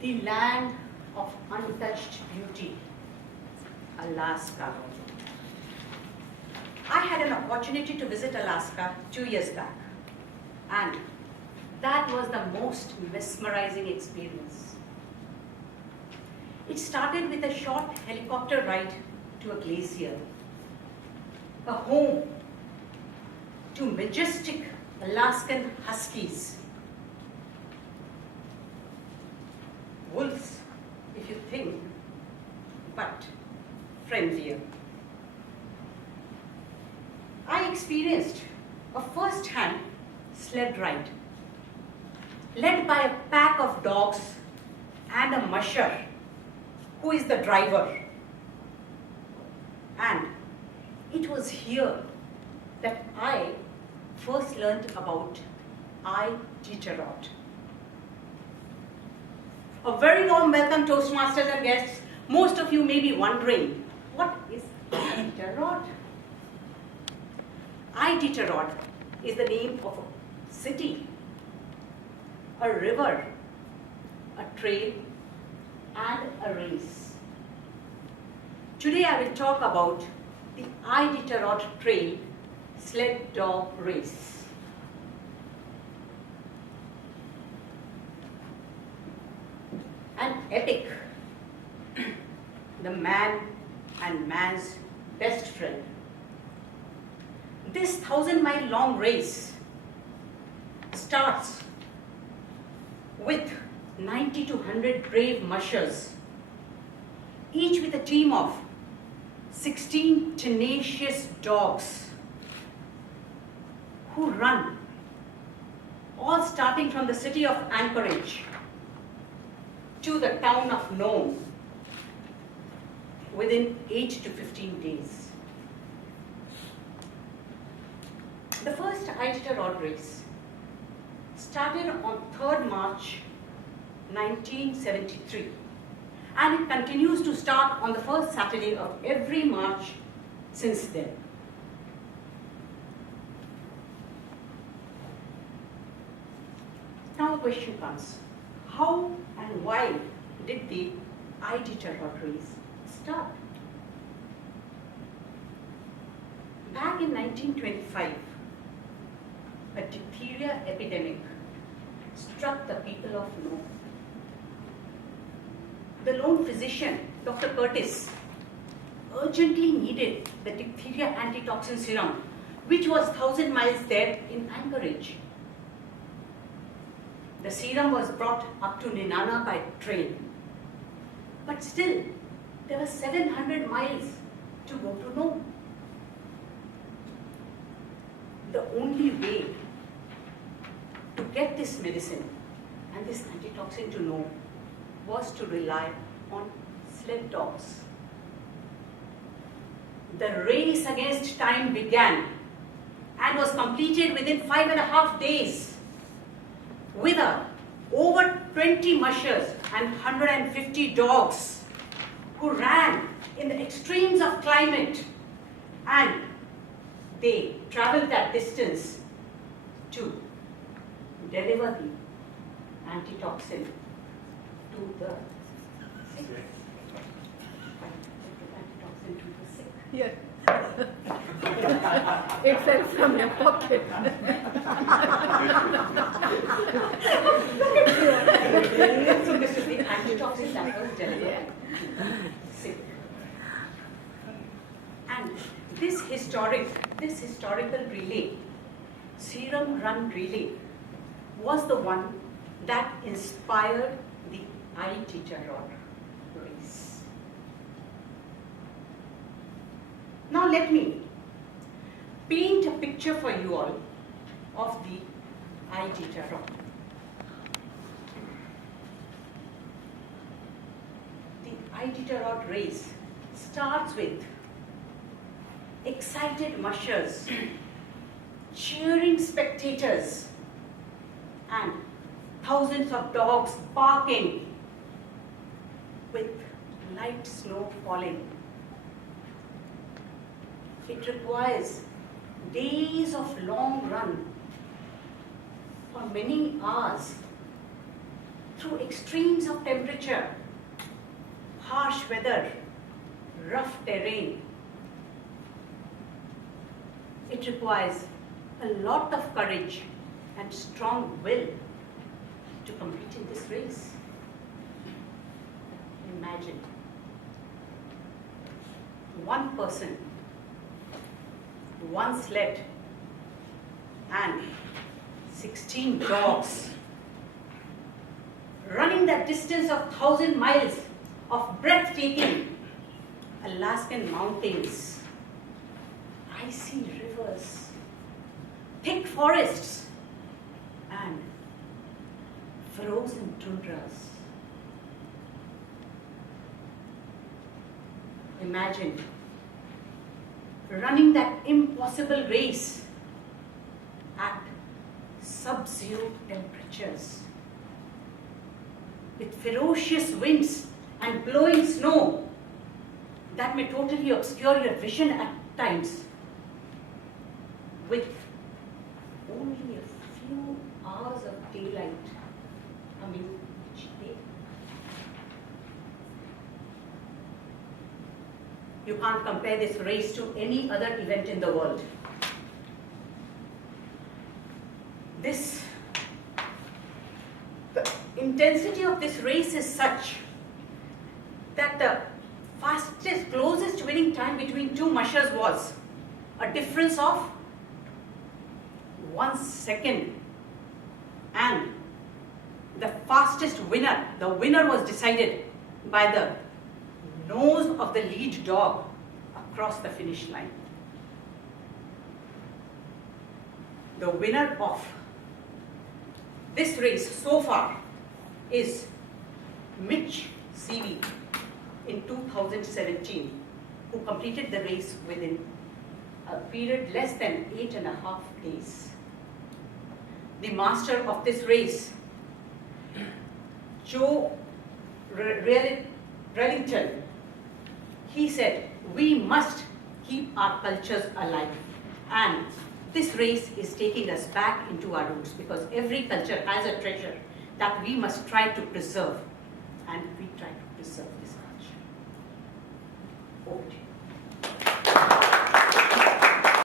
The land of untouched beauty, Alaska. I had an opportunity to visit Alaska 2 years back, and that was the most mesmerizing experience. It started with a short helicopter ride to a glacier, a home to majestic Alaskan huskies, wolves, if you think, but friendlier. I experienced a first-hand sled ride led by a pack of dogs and a musher who is the driver. And it was here that I first learned about Iditarod. A very warm welcome, Toastmasters and guests. Most of you may be wondering, what is Iditarod? Iditarod is the name of a city, a river, a trail, and a race. Today I will talk about the Iditarod Trail sled dog race. An epic, the man and man's best friend. This 1,000-mile long race starts with 90 to 100 brave mushers, each with a team of 16 tenacious dogs who run, all starting from the city of Anchorage to the town of Nome within 8 to 15 days. The first Iditarod race started on 3rd March 1973, and it continues to start on the first Saturday of every March since then. Now the question comes, how and why did the Iditarod race start? Back in 1925, a diphtheria epidemic struck the people of Nome. The lone physician, Dr. Curtis, urgently needed the diphtheria antitoxin serum, which was 1,000 miles there in Anchorage. The serum was brought up to Nenana by train. But still, there were 700 miles to go to Nome. The only way to get this medicine and this antitoxin to Nome was to rely on sled dogs. The race against time began and was completed within 5.5 days with over 20 mushers and 150 dogs who ran in the extremes of climate, and they traveled that distance to deliver the antitoxin to the sick. Antitoxin to the sick. Yes. It fell from your pocket. So this is the antitoxin that was delivered sick. And this historical relay, serum run relay, was the one that inspired the Iditarod race. Now let me paint a picture for you all of the Iditarod. The Iditarod race starts with excited mushers, cheering spectators, and thousands of dogs barking with light snow falling. It requires days of long run for many hours through extremes of temperature, harsh weather, rough terrain. It requires a lot of courage and strong will to compete in this race. Imagine one person, one sled, and 16 dogs running that distance of 1,000 miles of breathtaking Alaskan mountains, icy rivers, thick forests, and frozen tundras. Imagine running that impossible race at sub-zero temperatures with ferocious winds and blowing snow that may totally obscure your vision at times, with only a few hours of daylight coming each day. You can't compare this race to any other event in the world. The intensity of this race is such that the fastest, closest winning time between two mushers was a difference of 1 second. And the fastest winner, the winner was decided by the nose of the lead dog across the finish line. The winner of this race so far is Mitch Seema in 2017, who completed the race within a period less than 8.5 days. The master of this race, Joe Rellington, he said, we must keep our cultures alive. And this race is taking us back into our roots, because every culture has a treasure that we must try to preserve. And we try to preserve this culture. Over to you.